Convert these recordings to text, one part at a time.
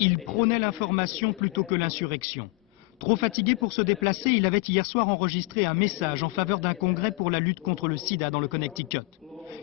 Il prônait l'information plutôt que l'insurrection. Trop fatigué pour se déplacer, il avait hier soir enregistré un message en faveur d'un congrès pour la lutte contre le sida dans le Connecticut.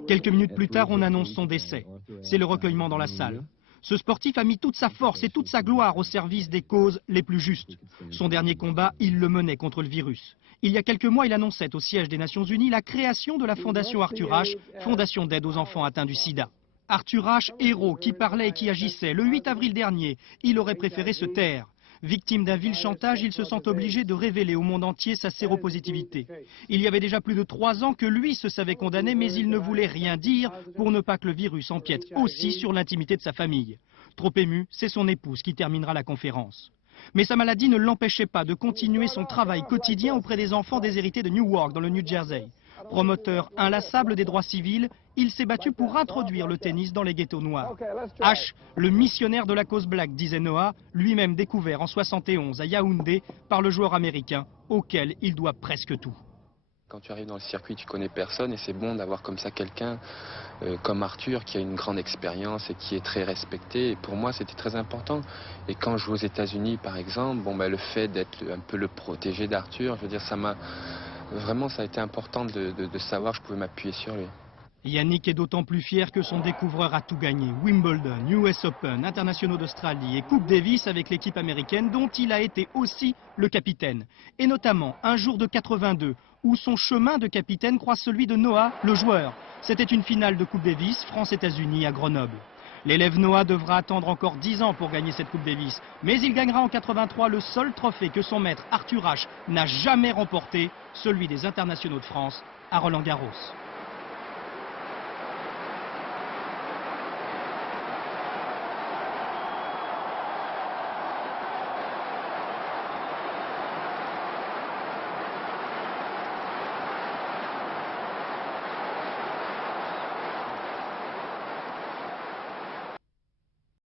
Quelques minutes plus tard, on annonce son décès. C'est le recueillement dans la salle. Ce sportif a mis toute sa force et toute sa gloire au service des causes les plus justes. Son dernier combat, il le menait contre le virus. Il y a quelques mois, il annonçait au siège des Nations Unies la création de la Fondation Arthur Ashe, fondation d'aide aux enfants atteints du sida. Arthur Ashe, héros qui parlait et qui agissait. Le 8 avril dernier, il aurait préféré se taire. Victime d'un vil chantage, il se sent obligé de révéler au monde entier sa séropositivité. Il y avait déjà plus de 3 ans que lui se savait condamné, mais il ne voulait rien dire pour ne pas que le virus empiète aussi sur l'intimité de sa famille. Trop ému, c'est son épouse qui terminera la conférence. Mais sa maladie ne l'empêchait pas de continuer son travail quotidien auprès des enfants déshérités de Newark, dans le New Jersey. Promoteur inlassable des droits civils, il s'est battu pour introduire le tennis dans les ghettos noirs. Ashe, le missionnaire de la cause black, disait Noah, lui-même découvert en 71 à Yaoundé par le joueur américain, auquel il doit presque tout. Quand tu arrives dans le circuit, tu connais personne et c'est bon d'avoir comme ça quelqu'un comme Arthur qui a une grande expérience et qui est très respecté. Et pour moi, c'était très important. Et quand je joue aux États-Unis, par exemple, le fait d'être un peu le protégé d'Arthur, je veux dire, vraiment, ça a été important de savoir que je pouvais m'appuyer sur lui. Yannick est d'autant plus fier que son découvreur a tout gagné. Wimbledon, US Open, Internationaux d'Australie et Coupe Davis avec l'équipe américaine dont il a été aussi le capitaine. Et notamment un jour de 82 où son chemin de capitaine croise celui de Noah, le joueur. C'était une finale de Coupe Davis France-États-Unis à Grenoble. L'élève Noah devra attendre encore 10 ans pour gagner cette Coupe Davis. Mais il gagnera en 83 le seul trophée que son maître Arthur Ashe n'a jamais remporté, celui des Internationaux de France à Roland-Garros.